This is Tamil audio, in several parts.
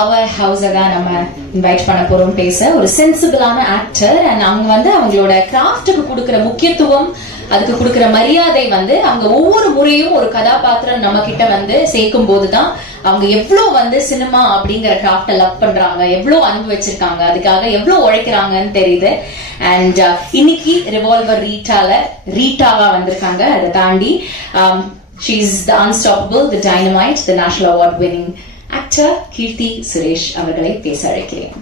பவர் ஹவுஸை தான் நம்ம இன்வைட் பண்ண போறோம் பேச. ஒரு சென்சிபிளான ஆக்டர் அண்ட் அவங்க வந்து அவங்களோட கிராஃப்டுக்கு கொடுக்கிற முக்கியத்துவம், அதுக்கு கொடுக்கிற மரியாதை வந்து அவங்க ஒவ்வொரு முறையும் ஒரு கதாபாத்திரம் நம்ம கிட்ட வந்து சேர்க்கும் போதுதான் அவங்க எவ்வளவு வந்து சினிமா அப்படிங்கிற கிராஃப்ட லவ் பண்றாங்க, எவ்வளவு அன்பு வச்சிருக்காங்க, அதுக்காக எவ்வளவு உழைக்கிறாங்கன்னு தெரியுது. அண்ட் இன்னைக்கு ரிவால்வர் ரீட்டாவா வந்திருக்காங்க. அதை தாண்டி she is the unstoppable, the dynamite, the national award winning actor Keerthy Suresh அவர்களை பேச அழைக்கிறேன்.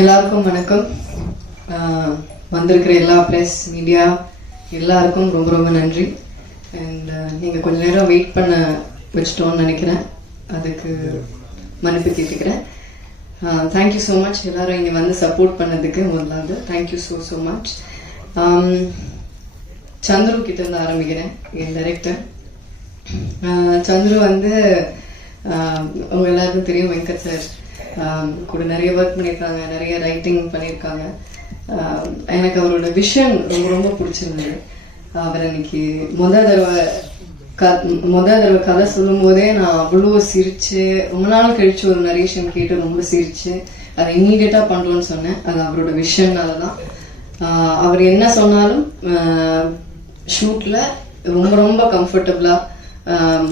எல்லாருக்கும் வணக்கம். வந்திருக்கிற எல்லா பிரஸ் மீடியா எல்லாருக்கும் ரொம்ப ரொம்ப நன்றி. அண்ட் நீங்கள் கொஞ்ச நேரம் வெயிட் பண்ண வச்சிட்டோன்னு நினைக்கிறேன், அதுக்கு மன்னிப்பு கேட்டுக்கிறேன். தேங்க்யூ ஸோ மச் எல்லாரும் இங்கே வந்து சப்போர்ட் பண்ணதுக்கு. முதலாவது தேங்க்யூ ஸோ மச். சந்துரு கிட்ட இருந்து ஆரம்பிக்கிறேன். என் டைரக்டர் சந்துரு வந்து அவங்க எல்லாருக்கும் தெரியும், வெங்கட் சார் கூட நிறைய ஒர்க் பண்ணியிருக்காங்க, நிறைய ரைட்டிங் பண்ணியிருக்காங்க. எனக்கு அவரோட விஷன் ரொம்ப ரொம்ப பிடிச்சிருந்தது. அவர் இன்னைக்கு முதல் தடவை கதை சொல்லும் போதே நான் அவ்வளோ சிரிச்சு, ரொம்ப நாள் கழிச்சு ஒரு நரேஷன் கேட்டு ரொம்ப சிரிச்சு அதை இம்மீடியட்டா பண்றோம்னு சொன்னேன். அது அவரோட விஷன்னால தான். அவர் என்ன சொன்னாலும் ஷூட்ல ரொம்ப ரொம்ப கம்ஃபர்டபுளா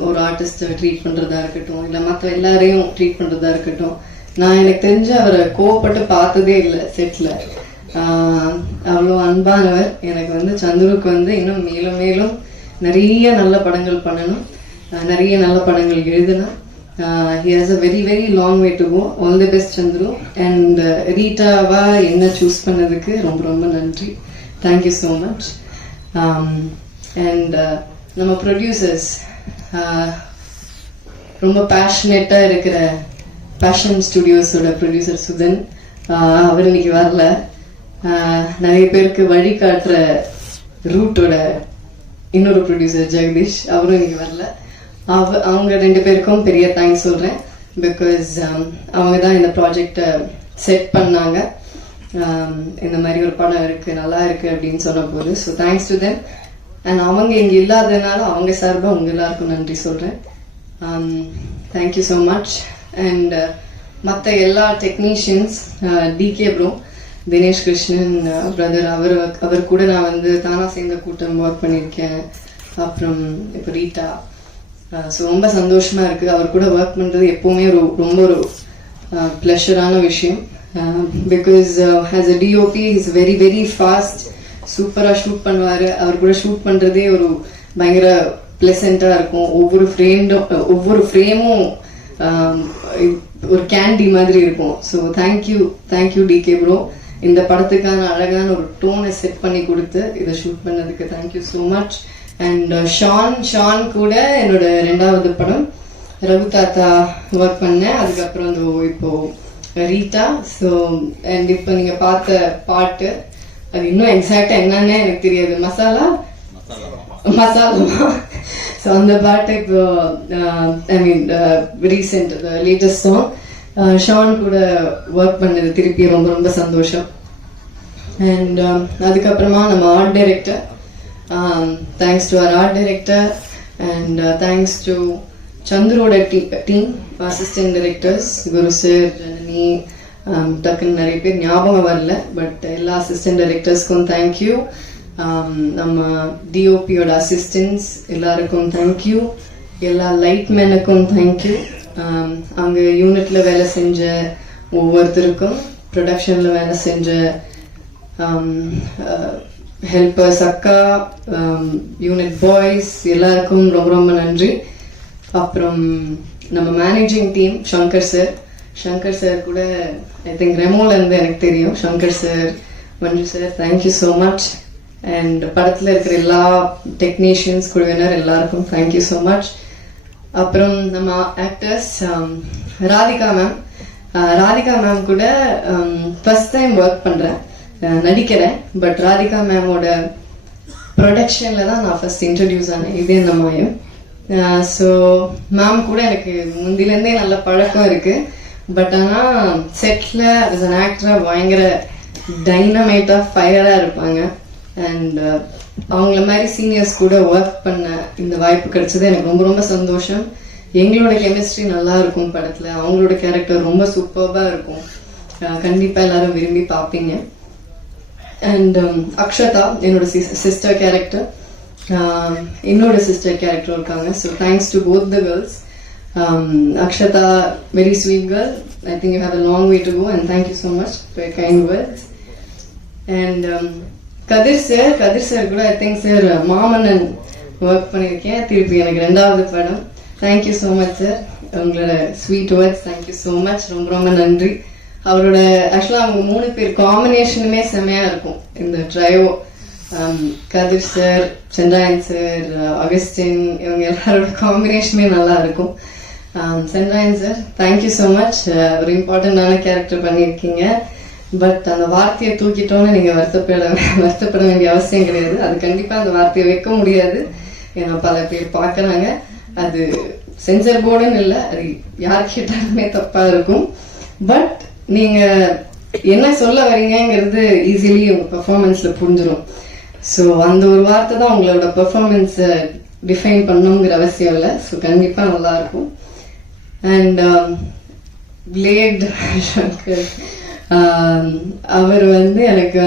ஒரு ஆர்டிஸ்ட ட்ரீட் பண்றதா இருக்கட்டும், இல்லை மற்ற எல்லாரையும் ட்ரீட் பண்றதா இருக்கட்டும். நான் எனக்கு தெரிஞ்சு அவரை கோவப்பட்டு பார்த்ததே இல்லை செட்ல. அவ்வளோ அன்பானவர். எனக்கு வந்து சந்துருக்கு வந்து இன்னும் மேலும் மேலும் நிறைய நல்ல படங்கள் பண்ணணும், நிறைய நல்ல படங்கள் எழுதணும். he has a very very long way to go. all the best Chandru. and ரீட்டாவா என்ன சூஸ் பண்ணதுக்கு ரொம்ப ரொம்ப நன்றி. thank you so much. and நம்ம ப்ரொடியூசர்ஸ் ரொம்ப பேஷனேட்டா இருக்கிற பேஷன் ஸ்டுடியோஸோட ப்ரொடியூசர் சுதன், அவர் இன்னைக்கு வரல. நிறைய பேருக்கு வழி காட்டுற ரூட்டோட இன்னொரு ப்ரொடியூசர் ஜெகதீஷ், அவரும் இன்னைக்கு வரல. அவங்க ரெண்டு பேருக்கும் பெரிய தேங்க்ஸ் சொல்றேன். பிகாஸ் அவங்க தான் இந்த ப்ராஜெக்டை செட் பண்ணாங்க. இந்த மாதிரி ஒரு படம் இருக்கு, நல்லா இருக்கு அப்படின்னு சொன்ன போது. So thanks to them. And அவங்க இங்க இல்லாததுனால அவங்க சார்பா உங்க எல்லாருக்கும் நன்றி சொல்றேன். Thank you so much. அண்ட் மற்ற எல்லா technicians, DK bro, Dinesh Krishnan brother, அவர் கூட நான் வந்து தானா சேர்ந்த கூட்டம் ஒர்க் பண்ணியிருக்கேன். அப்புறம் இப்போ ரீட்டா. ஸோ ரொம்ப சந்தோஷமா இருக்கு. அவர் கூட ஒர்க் பண்றது எப்பவுமே ரொம்ப ஒரு ப்ளஷரான விஷயம். Because as a DOP is very very fast, சூப்பரா ஷூட் பண்ணுவாரு. அவர் கூட ஷூட் பண்றதே ஒரு பயங்கர பிளசண்டா இருக்கும். ஒவ்வொரு ஃப்ரேமும் ஒரு கேண்டி மாதிரி இருக்கும். So thank you decay bro. இந்த படத்துக்கான அழகான ஒரு டோனை செட் பண்ணி கொடுத்து இதை ஷூட் பண்ணதுக்கு thank you so much. And Shaan கூட என்னோட 2வது படம் ரகு தாத்தா ஒர்க் பண்ணேன். அதுக்கப்புறம் இப்போ ரீட்டா. ஸோ அண்ட் இப்போ நீங்க பார்த்த பாட்டு, அது இன்னும் எக்ஸாக்டா என்னன்னு எனக்கு தெரியாது, மசாலா. ஸோ அந்த பாட்டு இப்போ I mean recent latest song Shaan கூட ஒர்க் பண்ணது திருப்பி ரொம்ப ரொம்ப சந்தோஷம். அண்ட் அதுக்கப்புறமா நம்ம ஆர்ட் டைரக்டர், தேங்க்ஸ் டு அவர் art director. And thanks to சந்துரோட team, assistant directors, Guru sir, Janani, டக்குன்னு நிறைய பேர் ஞாபகம் வரல, பட் எல்லா அசிஸ்டன்ட் டைரக்டர்ஸ்க்கும் தேங்க்யூ. நம்ம டிஓபியோட அசிஸ்டன்ஸ் எல்லாருக்கும் தேங்க்யூ. எல்லா லைட் மேனுக்கும் தேங்க்யூ. அங்கே யூனிட்ல வேலை செஞ்ச ஒவ்வொருத்தருக்கும், ப்ரொடக்ஷன்ல வேலை செஞ்ச ஹெல்பர்ஸ், அக்கா, யூனிட் பாய்ஸ் எல்லாருக்கும் ரொம்ப ரொம்ப நன்றி. அப்புறம் நம்ம மேனேஜிங் டீம், சங்கர் சார் கூட ஐ திங்க் ரெமோல இருந்து எனக்கு தெரியும். Shankar sir, Manju sir, thank you so much. And படத்துல இருக்கிற எல்லா டெக்னீஷியன்ஸ், குழுவினர் எல்லாருக்கும் தேங்க்யூ ஸோ மச். அப்புறம் நம்ம ஆக்டர்ஸ், ராதிகா மேம் கூட ஃபர்ஸ்ட் டைம் ஒர்க் பண்றேன், நடிக்கிறேன். பட் ராதிகா மேமோட ப்ரொடக்ஷன்ல தான் நான் ஃபர்ஸ்ட் இன்ட்ரடியூஸ் ஆனேன். இதே இந்த மாயம். ஸோ மேம் கூட எனக்கு முந்திலேருந்தே நல்ல பழக்கம் இருக்கு. பட் ஆனா செட்ல ஆக்டரா பயங்கர டைனமைட்டா ஃபயரா இருப்பாங்க. அண்ட் அவங்கள மாதிரி சீனியர்ஸ் கூட ஒர்க் பண்ண இந்த வாய்ப்பு கிடைச்சது எனக்கு ரொம்ப ரொம்ப சந்தோஷம். எங்களோட கெமிஸ்ட்ரி நல்லா இருக்கும் படத்துல, அவங்களோட கேரக்டர் ரொம்ப சூப்பர்பா இருக்கும். கண்டிப்பா எல்லாரும் விரும்பி பார்ப்பீங்க. அண்ட் அக்ஷதா என்னோட சிஸ்டர் கேரக்டர், என்னோட சிஸ்டர் கேரக்டர் இருக்காங்க. So thanks to both the girls. Akshata, very sweet girl. I think you have a long way to go, and thank you so much for your kind words. And Kadir sir கூட I think sir Maamannan work பண்ணியிருக்கேன். திருப்பி எனக்கு 2வது படம். Thank you so much sir. உங்களோட sweet words thank you so much. ரொம்ப ரொம்ப நன்றி. அவரோட ஆக்சுவலா அவங்க 3 பேர் காம்பினேஷனுமே செமையா இருக்கும் இந்த ட்ரையோ. கதிர் சார், சென்றாயன் சார், அகஸ்டின், இவங்க எல்லாரோட காம்பினேஷனே நல்லா இருக்கும். Sendrayan sir thank you so much. ஒரு இம்பார்ட்டண்டான கேரக்டர் பண்ணியிருக்கீங்க. பட் அந்த வார்த்தையை தூக்கிட்டோன்னு நீங்க வருத்தப்பட வேண்டிய அவசியம் கிடையாது. அது கண்டிப்பா அந்த வார்த்தையை வைக்க முடியாது. ஏன்னா பல பேர் பாக்குறாங்க. அது சென்சர் போர்டுன்னு இல்லை, அது யார் கேட்டாலுமே தப்பா இருக்கும். பட் நீங்க என்ன சொல்ல வரீங்கிறது ஈஸிலி உங்க பெர்ஃபார்மன்ஸ்ல புரிஞ்சிடும். ஸோ அந்த ஒரு வார்த்தை தான் உங்களோட பெர்ஃபார்மன்ஸை டிஃபைன் பண்ணணுங்கிற அவசியம் இல்லை. ஸோ கண்டிப்பா நல்லா இருக்கும். அண்ட் பிளேட் சங்கர், அவர் எனக்கு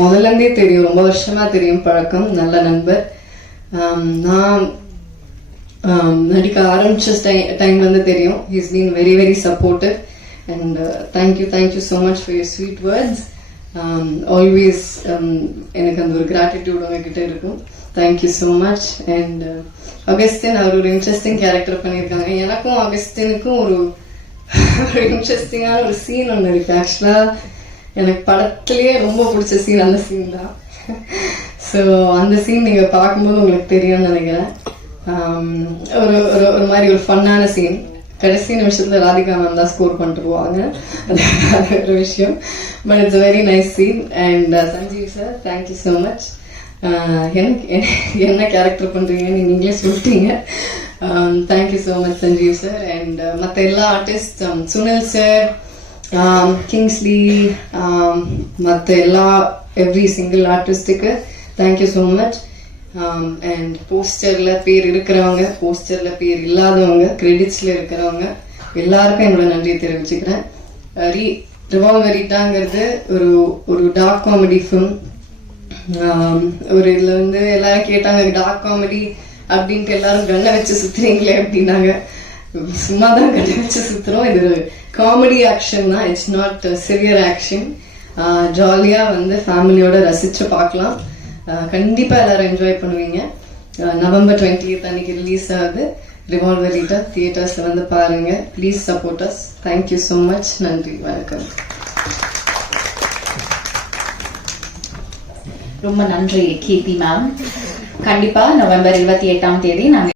முதல்ல தெரியும், ரொம்ப வருஷமா தெரியும், பழக்கம், நல்ல நண்பர். நான் நடிக்க ஆரம்பிச்ச டைம்ல தெரியும். He's been very very supportive. And thank you so much for your sweet words. Always எனக்கு அந்த ஒரு கிராட்டிடியூட் உங்ககிட்ட இருக்கும். தேங்க்யூ ஸோ மச். அண்ட் அகஸ்டின், அவர் ஒரு இன்ட்ரெஸ்டிங் கேரக்டர் பண்ணியிருக்காங்க. எனக்கும் அகஸ்டினுக்கும் ஒரு இன்ட்ரெஸ்டிங்கான ஒரு சீன் ஒன்று இருக்கு. ஆக்சுவலா எனக்கு படத்திலேயே ரொம்ப பிடிச்ச சீன் அந்த சீன் தான். ஸோ அந்த சீன் நீங்க பார்க்கும்போது உங்களுக்கு தெரியும்னு நினைக்கிறேன். ஒரு மாதிரி ஒரு ஃபன்னான சீன். கடைசி நிமிஷத்துல ராதிகா மேம் தான் ஸ்கோர் பண்ணிட்டு போவாங்க, அது ஒரு விஷயம். But it's very nice scene. And Sanjeev sir thank you so much. என்ன கேரக்டர் பண்றீங்கன்னு நீங்களே சொல்லிட்டீங்க. Thank you so much Sanjeev sir. And மற்ற எல்லா ஆர்டிஸ்ட், சுனில் சார், கிங்ஸ்லி, மற்ற எவ்ரி சிங்கிள் ஆர்டிஸ்டுக்கு தேங்க்யூ ஸோ மச். அண்ட் போஸ்டர்ல பேர் இருக்கிறவங்க, போஸ்டர்ல பேர் இல்லாதவங்க, கிரெடிட்ஸ்ல இருக்கிறவங்க எல்லாருக்கும் என்னோட நன்றியை தெரிவிச்சுக்கிறேன். ரிவால்வரிட்டாங்கிறது ஒரு டார்க் காமெடி ஃபிலிம். ஒரு இதுல எல்லாரும் கேட்டாங்க, டார்க் காமெடி அப்படின்ட்டு எல்லாரும் கண்ணை வச்சு சுத்துறீங்களே அப்படின்னாங்க. சும்மா தான் கண்ணை வச்சு சுத்துறோம். இது ஒரு காமெடி ஆக்ஷன் தான், இட்ஸ் நாட் சிவியர் ஆக்ஷன். ஜாலியா ஃபேமிலியோட ரசிச்சு பார்க்கலாம். கண்டிப்பா எல்லாரும் என்ஜாய் பண்ணுவீங்க. நவம்பர் 20th அன்னைக்கு ரிலீஸ் ஆகுது ரிவால்வரிட்டா. தியேட்டர்ஸ்ல பாருங்க. Please support us. Thank you so much. நன்றி, வணக்கம். ரொம்ப நன்றி கீர்த்தி மேம். கண்டிப்பா நவம்பர் 28ஆம் தேதி நாங்க